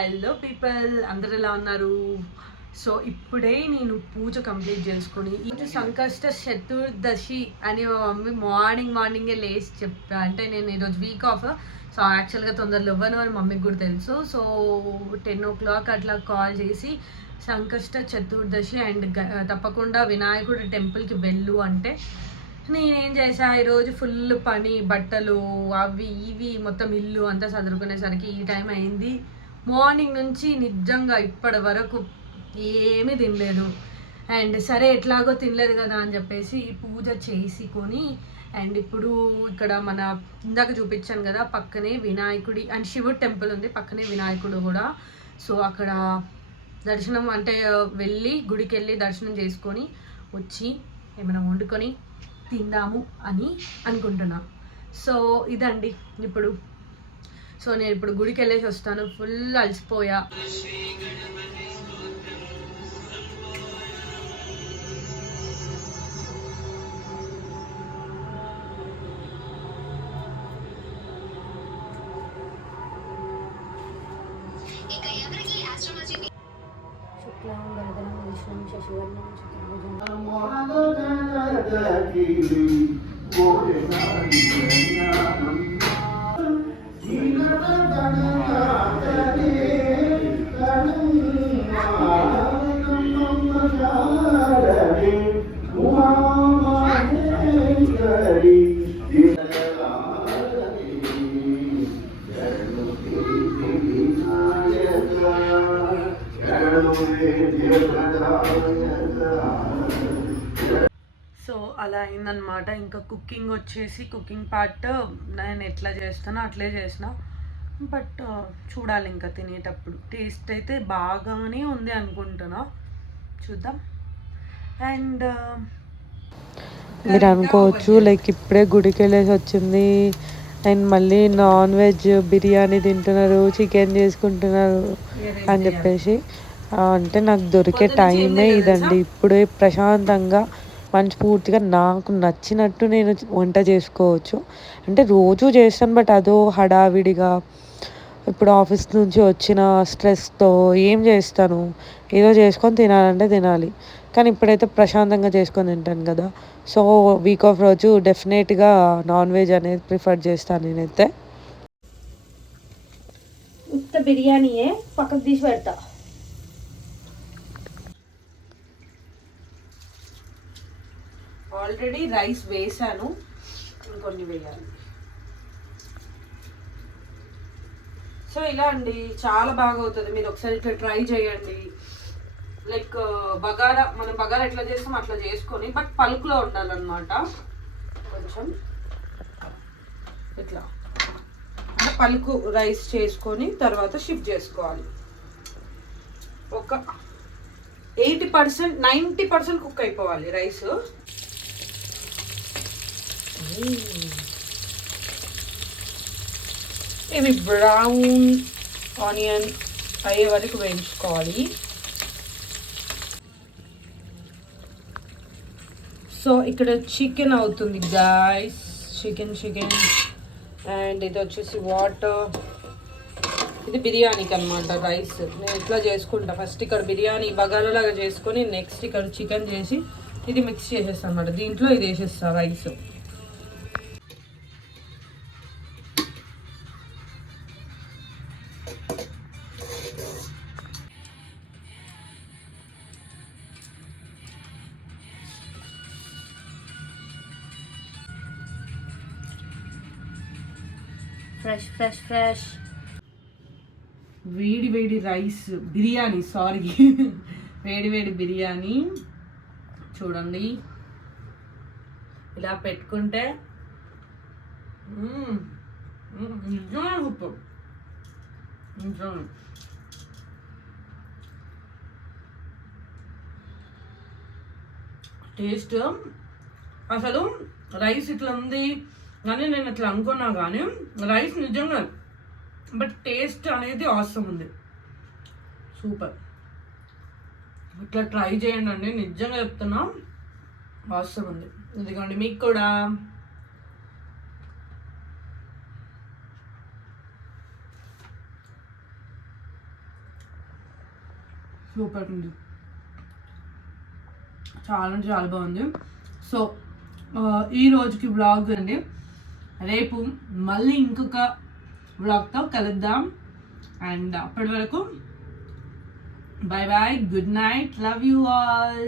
Hello people, అందరు ఎలా ఉన్నారు? సో ఇప్పుడే నేను పూజ కంప్లీట్ చేసుకొని ఈరోజు సంకష్ట చతుర్దశి అని మా మమ్మీ మార్నింగే లేచి చెప్పా. అంటే నేను ఈరోజు వీక్ ఆఫ్, సో యాక్చువల్గా తొందరలో ఇవ్వను అని మమ్మీకి కూడా తెలుసు. సో 10 o'clock అట్లా కాల్ చేసి సంకష్ట చతుర్దశి అండ్ తప్పకుండా వినాయకుడి టెంపుల్కి వెళ్ళు అంటే నేనేం చేసా, ఈరోజు ఫుల్ పని, బట్టలు అవి ఇవి మొత్తం ఇల్లు అంతా చదువుకునేసరికి ఈ టైం అయింది. మార్నింగ్ నుంచి నిజంగా ఇప్పటి వరకు ఏమీ తినలేదు. అండ్ సరే ఎట్లాగో తినలేదు కదా అని చెప్పేసి పూజ చేసుకొని అండ్ ఇప్పుడు ఇక్కడ మన ఇందాక చూపించాను కదా పక్కనే వినాయకుడి అండ్ శివుడు టెంపుల్ ఉంది, పక్కనే వినాయకుడు కూడా. సో అక్కడ దర్శనం అంటే వెళ్ళి గుడికి వెళ్ళి దర్శనం చేసుకొని వచ్చి ఏమైనా వండుకొని తిందాము అని అనుకుంటున్నాను. సో ఇదండి ఇప్పుడు. సో నేను ఇప్పుడు గుడికి వెళ్ళేసి వస్తాను, ఫుల్ అలసిపోయా. శుక్లాం వరదనం విష్ణుం శశివర్ణం సో అలా అయిందనమాట. ఇంకా కుకింగ్ వచ్చేసి కుకింగ్ పార్ట్ నేను ఎట్లా చేస్తానో అట్లే చేసిన, బట్ చూడాలి ఇంకా తినేటప్పుడు. టేస్ట్ అయితే బాగానే ఉంది అనుకుంటున్నా, చూద్దాం. అండ్ మీరు అనుకోవచ్చు లైక్ ఇప్పుడే గుడికి వెళ్ళేసి వచ్చింది అండ్ మళ్ళీ నాన్ వెజ్ బిర్యానీ తింటున్నారు, చికెన్ చేసుకుంటున్నారు అని చెప్పేసి. అంటే నాకు దొరికే టైమే ఇదండి. ఇప్పుడే ప్రశాంతంగా మనస్ఫూర్తిగా నాకు నచ్చినట్టు నేను వంట చేసుకోవచ్చు. అంటే రోజు చేస్తాను, బట్ అదో హడావిడిగా ఇప్పుడు ఆఫీస్ నుంచి వచ్చిన స్ట్రెస్తో ఏం చేస్తాను, ఏదో చేసుకొని తినాలంటే తినాలి. కానీ ఇప్పుడైతే ప్రశాంతంగా చేసుకొని తింటాను కదా. సో వీక్ ఆఫ్ రోజు డెఫినెట్గా నాన్ వెజ్ అనేది ప్రిఫర్ చేస్తాను నేనైతే. ఉత్త బిర్యానీయే పక్కకు తీసి పెడతా. ఆల్రెడీ రైస్ వేసాను, ఇంకొన్ని వేయాలి. సో ఇలా అండి, చాలా బాగా అవుతుంది. మీరు ఒకసారి ఇట్లా ట్రై చేయండి. లైక్ బగారా, మనం బగారా ఎట్లా చేస్తాం అట్లా చేసుకొని, బట్ పలుకులో ఉండాలన్నమాట. కొంచెం ఇట్లా అంటే పలుకు రైస్ చేసుకొని తర్వాత షిఫ్ట్ చేసుకోవాలి. ఒక 80% 90% కుక్ అయిపోవాలి రైస్. ఇవి బ్రౌన్ ఆనియన్ అయ్యే వరకు వేయించుకోవాలి. సో ఇక్కడ చికెన్ అవుతుంది గాయ్స్, చికెన్ అండ్ ఇది వచ్చేసి వాటర్. ఇది బిర్యానీకి అనమాట రైస్. నేను ఇట్లా చేసుకుంటా, ఫస్ట్ ఇక్కడ బిర్యానీ బగారా లాగా చేసుకొని నెక్స్ట్ ఇక్కడ చికెన్ చేసి ఇది మిక్స్ చేసేస్తాను అనమాట. దీంట్లో ఇది వేసేస్తా రైస్. ఫ్రెష్ వేడి రైస్ బిర్యానీ, సారీ వేడి బిర్యానీ. చూడండి ఇలా పెట్టుకుంటే నిజంగా సూపర్. టేస్ట్ అసలు రైస్ ఇట్లా ఉంది కానీ నేను ఇట్లా అనుకున్నా కానీ రైస్ నిజంగా, బట్ టేస్ట్ అనేది అవసరం ఉంది, సూపర్. ఇట్లా ట్రై చేయండి అండి, నిజంగా చెప్తున్నా, అవసరం ఉంది. ఇదిగోండి మీకు కూడా. సూపర్ ఉంది, చాలా అంటే చాలా బాగుంది. సో ఈ రోజుకి వ్లాగ్ అండి. రేపు మళ్ళీ ఇంకొక వ్లాగ్తో కలుద్దాం. అండ్ అప్పటి వరకు bye bye, good night, love you all.